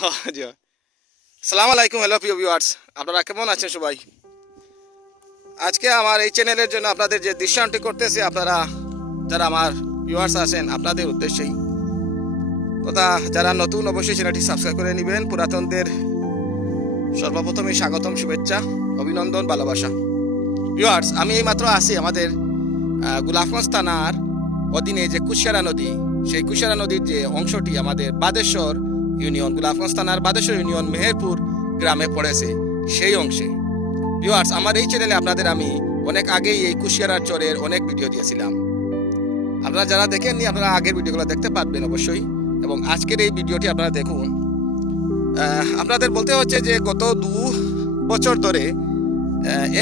সালাম আলাইকুম হ্যালো প্রিয় ভিউয়ার্স আপনারা কেমন আছেন সবাই? আজকে আমার এই চ্যানেলের জন্য আপনাদের যে দৃশ্যায়নটি করতেছি আপনারা যারা আমার ভিউয়ার্স আছেন আপনাদের উদ্দেশ্যেই। তথা যারা নতুন অবশ্যই চ্যানেলটি সাবস্ক্রাইব করে নেবেন। পুরাতনদের সর্বপ্রথমে স্বাগতম শুভেচ্ছা অভিনন্দন ভালোবাসা। ভিউয়ার্স আমি এইমাত্র আসি আমাদের আহ, গোলাপগঞ্জ থানার অধীনে যে কুশিয়ারা নদী সেই কুশিয়ারা নদীর যে অংশটি আমাদের বাদেশ্বর ইউনিয়ন গোলাপগঞ্জ থানার বাদেশ্বর ইউনিয়ন মেহেরপুর গ্রামে পড়েছে সেই অংশে। ভিউয়ার্স আমার এই চ্যানেলে আপনাদের আমি অনেক আগেই এই কুশিয়ারার চরের অনেক ভিডিও দিয়েছিলাম। আপনারা যারা দেখেননি, আপনারা আগের ভিডিওগুলো দেখতে পারবেন অবশ্যই। এবং আজকের এই ভিডিওটি আপনারা দেখুন। আপনাদের বলতে হচ্ছে যে গত দু বছর ধরে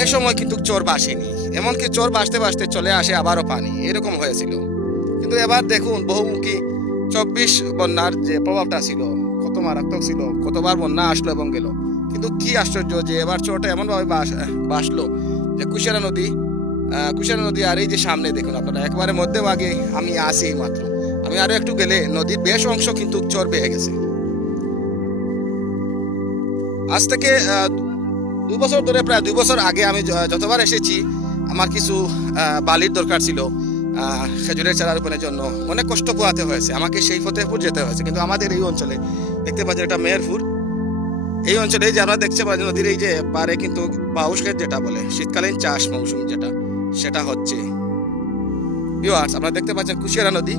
এ সময় কিন্তু চোর বাসেনি এমনকি চোর বাসতে বাসতে চলে আসে আবারও পানি। এরকম হয়েছিল। কিন্তু এবার দেখুন, বহুমুখী চব্বিশ বন্যার যে প্রভাবটা ছিল মারাত্মক ছিল। কতবার বন্যা আসলো এবং গেল। কিন্তু কি আশ্চর্য যে এবার এমনভাবে বাসলো যে নদী নদী আর এই যে সামনে দেখুন আপনারা, একবারে মধ্যভাগে আমি আসি মাত্র আমি আরও একটু গেলে নদীর বেশ অংশ কিন্তু চর বেয়ে গেছে। আজ থেকে দু বছর ধরে, প্রায় দুই বছর আগে আমি যতবার এসেছি, আমার কিছু বালির দরকার ছিল। খেজুরের চারা রোপণের জন্য অনেক কষ্ট পোহাতে হয়েছে। আমাকে সেই ফতেহপুর যেতে হয়েছে। কিন্তু আমাদের এই অঞ্চলে দেখতে পাচ্ছেন এটা মেহেরপুর। এই অঞ্চলে যে আমরা দেখতে পাচ্ছি নদীর এই যে পারে কিন্তু বাউস ক্ষেত যেটা বলে, শীতকালীন চাষ মৌসুম যেটা, সেটা হচ্ছে। ভিউয়ার্স আপনারা দেখতে পাচ্ছেন কুশিয়ারা নদী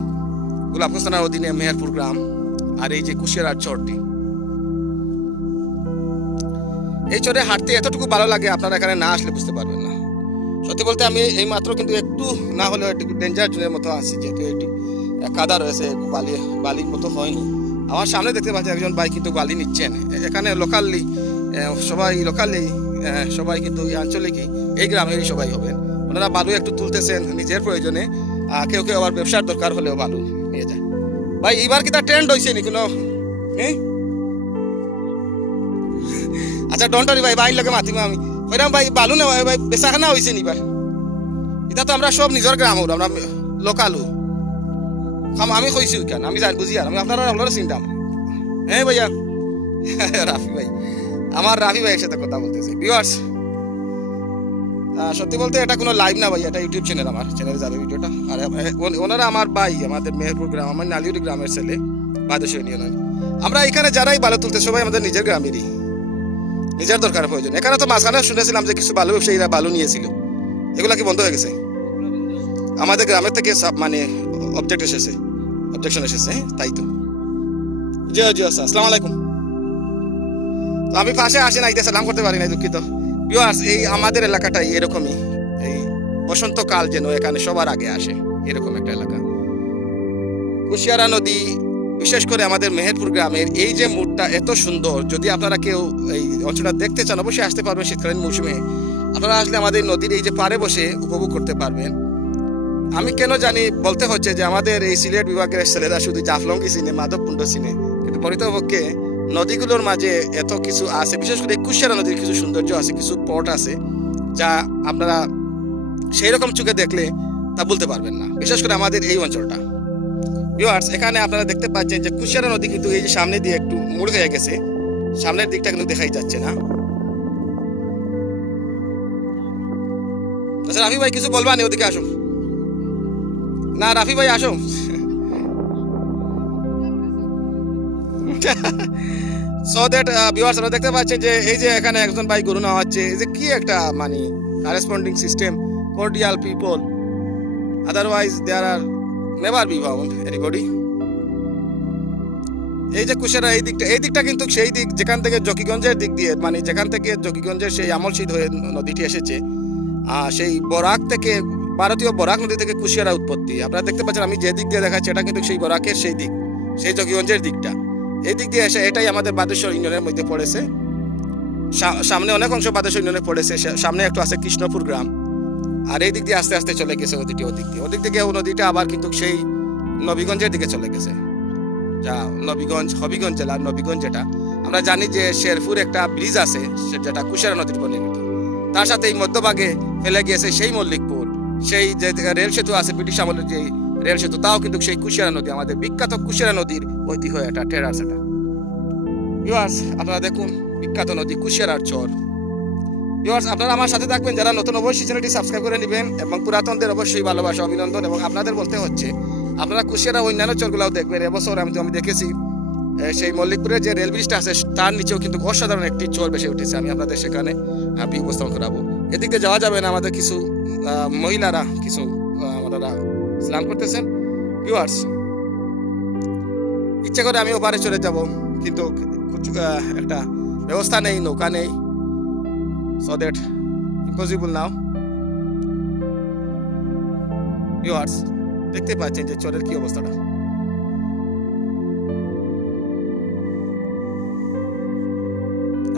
গোলাপগঞ্জ অধীনে মেহেরপুর গ্রাম, আর এই যে কুশিয়ারার চরটি। এই চরে হাঁটতে এতটুকু ভালো লাগে, আপনারা এখানে না আসলে বুঝতে পারবেন না। সত্যি বলতে আমি এই মাত্র কিন্তু একটু না হলেও একটু ডেঞ্জার জোনের মতো আছি, যেহেতু একটু কাদা রয়েছে, বালি, বালির মতো হয়নি। আমার সামনে দেখতে পাচ্ছি একজন ভাই কিন্তু বালি নিচ্ছেন। এখানে লোকালি সবাই লোকালি সবাই কিন্তু এই আঞ্চলিকই এই গ্রামেরই সবাই হবেন। ওনারা বালু একটু তুলতেছেন নিজের প্রয়োজনে কেউ কেউ আবার ব্যবসার দরকার হলেও বালু নিয়ে যায়। ভাই এবার কি তার ট্রেন্ড হয়েছে নি কোনো আচ্ছা ডন্টরি ভাই ভাই লগে মাতিমা আমি। কইরাম ভাই, বালু না ভাই বেচাখানা হয়েছে নি ভাই? এটা তো আমরা সব নিজের গ্রাম আমরা লোকালু আমি কইছি কেন? আমি জানি বুঝি আর, আমি আপনারা আপনারা চিন্তাম। হ্যাঁ ভাইয়া, রাফি ভাই, আমার রাফি ভাইয়ের সাথে কথা বলতেছে। ভিউয়ার্স সত্যি বলতে এটা কোনো লাইভ না ভাই এটা ইউটিউব চ্যানেল আমার চ্যানেলে যাবে ভিডিওটা। আর ওনারা আমার ভাই, আমাদের মেহেরপুর গ্রাম, আমার নালিউরি গ্রামের ছেলে, বাদেশ ইউনিয়নের আমরা এখানে যারাই ভালো তুলতে সবাই আমাদের নিজের গ্রামেরই। নিজের দরকার প্রয়োজন। এখানে তো মাঝখানে শুনেছিলাম যে কিছু বালু ব্যবসায়ীরা বালু নিয়েছিল। এগুলা কি বন্ধ হয়ে গেছে? আমাদের গ্রামের থেকে সব মানে অবজেক্ট এসেছে। অবজেকশন এসেছে হ্যাঁ? তাই তো। জি জি আচ্ছা আসসালামু আলাইকুম। আমি পাশে আসি না এটা সালাম করতে পারি না দুঃখিত। ভিউয়ার্স এই আমাদের এলাকাটাই এরকমই। এই বসন্তকাল যেন এখানে সবার আগে আসে, এরকম একটা এলাকা। কুশিয়ারা নদী, বিশেষ করে আমাদের মেহেরপুর গ্রামের এই যে মুডটা এত সুন্দর, যদি আপনারা কেউ এই অঞ্চলটা দেখতে চান, অবশ্যই আসতে পারবেন শীতকালীন মৌসুমে। আপনারা আসলে আমাদের নদীর এই যে পাড়ে বসে উপভোগ করতে পারবেন। আমি কেন জানি বলতে হচ্ছে যে আমাদের এই সিলেট বিভাগের ছেলেরা শুধু জাফলঙ্গি চিনে, মাধবকুণ্ড চিনে। কিন্তু প্রকৃতপক্ষে নদীগুলোর মাঝে এত কিছু আছে, বিশেষ করে কুশিয়ারা নদীর কিছু সৌন্দর্য আছে, কিছু পট আছে, যা আপনারা সেই রকম চোখে দেখলে তা বলতে পারবেন না। বিশেষ করে আমাদের এই অঞ্চলটা। ভিউয়ার্স এখানে আপনারা দেখতে পাচ্ছেন যে কুশিয়ারা নদী কিন্তু এই যে সামনে দিয়ে একটু মুড় হয়ে গেছে। সামনের দিকটা কিন্তু দেখাই যাচ্ছে না। রাফি ভাই কিছু বলবা নি ওদিকে আসো না, রাফি ভাই আসো সো দ্যাট ভিউয়ার্স আপনারা দেখতে পাচ্ছেন যে এই যে এখানে একজন ভাই গরু নেওয়া হচ্ছে এই যে কি একটা মানে corresponding system cordial people otherwise there are never be found anybody এই যে কুশেরা, এই দিকটা এই দিকটা কিন্তু সেই দিক, যেখান থেকে জকিগঞ্জের দিক দিয়ে মানে যেখান থেকে জকিগঞ্জের সেই আমল শীত হয়ে নদীটি এসেছে সেই বরাক থেকে, ভারতীয় বরাক নদী থেকে কুশিয়ারা উৎপত্তি। আপনারা দেখতে পাচ্ছেন, আমি যে দিক দিয়ে দেখাচ্ছি, এটা কিন্তু সেই বরাকের সেই দিক, সেই জকিগঞ্জের দিকটা। এই দিক দিয়ে এসে এটাই আমাদের বাদেশ্বর ইউনিয়নের মধ্যে পড়েছে। সামনে অনেক অংশ বাদেশ্বর ইউনিয়নে পড়েছে সামনে একটু আছে কৃষ্ণপুর গ্রাম। আর এই দিক দিয়ে আস্তে আস্তে চলে গেছে নদীটি ওদিক দিয়ে। ওদিক থেকে ও নদীটা আবার কিন্তু সেই নবীগঞ্জের দিকে চলে গেছে। যা নবীগঞ্জ, হবিগঞ্জ জেলার নবীগঞ্জ যেটা। আমরা জানি যে শেরপুর একটা ব্রিজ আছে যেটা কুশারা নদীর উপর নির্মিত। তার সাথে এই মধ্যভাগে ফেলে গিয়েছে সেই মল্লিকপুর। সেই যে রেল সেতু আছে, ব্রিটিশ আমলের যে রেল সেতু, তাও কিন্তু সেই কুশিয়ারা নদী, আমাদের বিখ্যাত কুশিয়ারা নদীর ঐতিহ্য এটা টেরার সেটা ভিউয়ার্স আপনারা দেখুন বিখ্যাত নদী কুশিয়ারার চর। ভিউয়ার্স আপনারা আমার সাথে থাকবেন। যারা নতুন, অবশ্যই চ্যানেলটি সাবস্ক্রাইব করে নেবেন এবং পুরাতনদের অবশ্যই ভালোবাসা, অভিনন্দন এবং আপনাদের বলতে হচ্ছে, আপনারা কুশিয়ারা অন্যান্য চরগুলাও দেখবেন। এবছর আমি আমি দেখেছি সেই মল্লিকপুরের যে রেল ব্রিজটা আছে, তার নিচেও কিন্তু অসাধারণ একটি চর বেশি উঠেছে। আমি আপনাদের সেখানে আপনি উপস্থাপন করাবো। এদিকে যাওয়া যাবে না আমাদের কিছু মহিলারা, কিছু ওনারা স্নান করতেছেন। ভিউয়ার্স ইচ্ছে করে আমি ওপারে চলে যাব, কিন্তু একটা ব্যবস্থা নেই, নৌকা নেই। So that impossible now viewers দেখতে পাচ্ছেন যে চরের কি অবস্থাটা।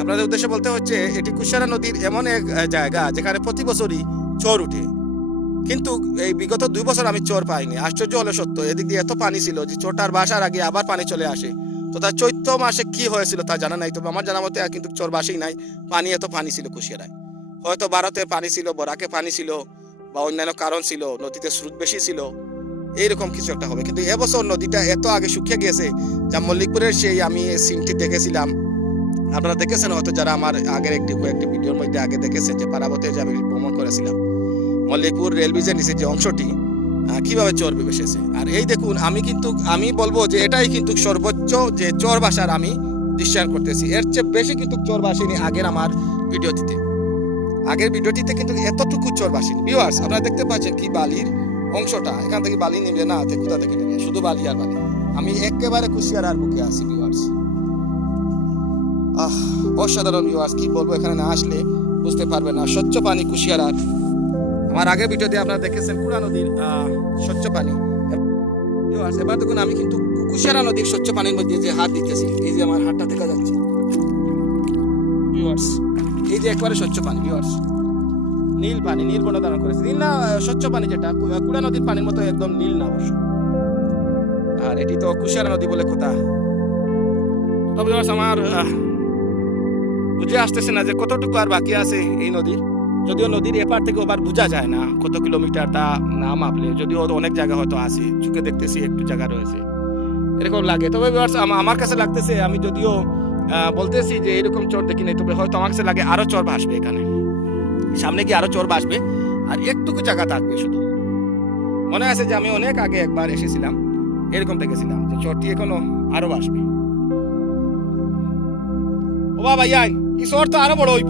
আপনাদের উদ্দেশ্যে বলতে হচ্ছে, এটি কুশারা নদীর এমন এক জায়গা যেখানে প্রতি বছরই চর উঠে। কিন্তু এই বিগত দুই বছর আমি চোর পাইনি। আশ্চর্য হলো সত্য, এদিক দিয়ে এত পানি ছিল যে চোরটার বাসার আগে আবার পানি চলে আসে। তো তার চৈত্র মাসে কি হয়েছিল তা জানা নাই, তবে আমার জানা মতে কিন্তু চোর বাসেই নাই। পানি, এত পানি ছিল কুশিয়ারায়। হয়তো ভারতে পানি ছিল, বরাকে পানি ছিল, বা অন্যান্য কারণ ছিল, নদীতে স্রোত বেশি ছিল, এইরকম কিছু একটা হবে। কিন্তু এবছর নদীটা এত আগে শুকিয়ে গেছে যা মল্লিকপুরের সেই আমি সিনটি দেখেছিলাম। আপনারা দেখেছেন হয়তো যারা আমার আগের একটি কয়েকটি ভিডিওর মধ্যে আগে দেখেছেন যে পারাবতে যে আমি ভ্রমণ করেছিলাম, মল্লিকপুর রেল ব্রিজের নিচে যে অংশটি কীভাবে চর এসেছে আর এই দেখুন, আমি কিন্তু, আমি বলব যে এটাই কিন্তু সর্বোচ্চ যে চর ভাষার আমি দৃশ্যায়ন করতেছি। এর চেয়ে বেশি কিন্তু চর বাসিনি আগের আমার ভিডিওটিতে। আগের ভিডিওটিতে কিন্তু এতটুকু চর বাসিনি। ভিউয়ার্স আপনারা দেখতে পাচ্ছেন কি বালির অংশটা। এখান থেকে বালি নেবে না কোথা থেকে নেবে শুধু বালি আর বালি। আমি একেবারে কুশিয়ার আর বুকে ভিউয়ার্স আহ, অসাধারণ ভিউয়ার্স কি বলব, এখানে না আসলে বুঝতে পারবে না। স্বচ্ছ পানি, কুশিয়ার। আর আমার আগের ভিডিওতে আপনারা দেখেছেন কুড়া নদীর স্বচ্ছ পানি। ভিউয়ার্স এবার দেখুন, আমি কিন্তু কুশিয়ারা নদীর স্বচ্ছ পানির মধ্যে যে হাত দিতেছি, এই যে আমার হাতটা দেখা যাচ্ছে। ভিউয়ার্স এই যে একবারে স্বচ্ছ পানি ভিউয়ার্স নীল পানি, নীল বর্ণ ধারণ করেছে। নীল না, স্বচ্ছ পানি যেটা কুড়া নদীর পানির মতো একদম নীল না অবশ্য। আর এটি তো কুশিয়ারা নদী বলে কথা। তবে আমার বুঝে আসতেছে না যে কতটুকু আর বাকি আছে এই নদীর। যদিও নদীর এপার থেকে ওপার বোঝা যায় না কত কিলোমিটার তা না মাপলে। যদিও অনেক জায়গা হয়তো আছে, চোখে দেখতেছি একটু জায়গা রয়েছে। এরকম লাগে। তবে আমার কাছে লাগতেছে, আমি যদিও বলতেছি যে এরকম চর দেখি নাই, তবে হয়তো আমার কাছে লাগে আরও চর ভাসবে এখানে। সামনে কি আরও চর ভাসবে? আর একটুকু জায়গা থাকবে শুধু। মনে আছে যে আমি অনেক আগে একবার এসেছিলাম, এরকম দেখেছিলাম যে চরটি এখনও আরও ভাসবে। ও বাবা ইয়াই চর তো আরও বড় হইব।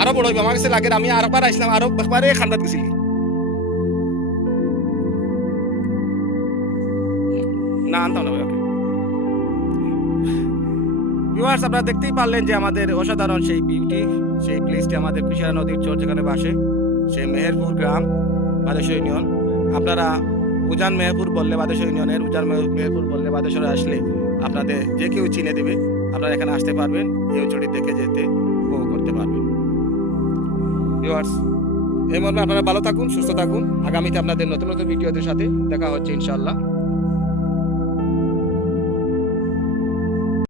আরও বড় হইব। আমার কাছে লাগে আমি আর একবার আসলাম আরও একবারে খান্দাত গেছিলি না আনতাম না ভিউয়ার্স আপনারা দেখতেই পারলেন যে আমাদের অসাধারণ সেই বিউটি সেই প্লেসটি আমাদের কুশিয়ারা নদীর চর যেখানে বাসে, সেই মেহেরপুর গ্রাম, বাদেশ্বর ইউনিয়ন। আপনারা উজান মেহেরপুর বললে বাদেশ্বর ইউনিয়নের, উজান মেহেরপুর বললে বাদেশ্বরে আসলে আপনাদের যে কেউ চিনে দেবে। আপনারা এখানে আসতে পারবেন, এই অঞ্চলটি দেখে যেতে উপভোগ করতে পারবেন। ভিউয়ার্স এই মর্মে আপনারা ভালো থাকুন, সুস্থ থাকুন। আগামীতে আপনাদের নতুন নতুন ভিডিওদের সাথে দেখা হচ্ছে ইনশাআল্লাহ।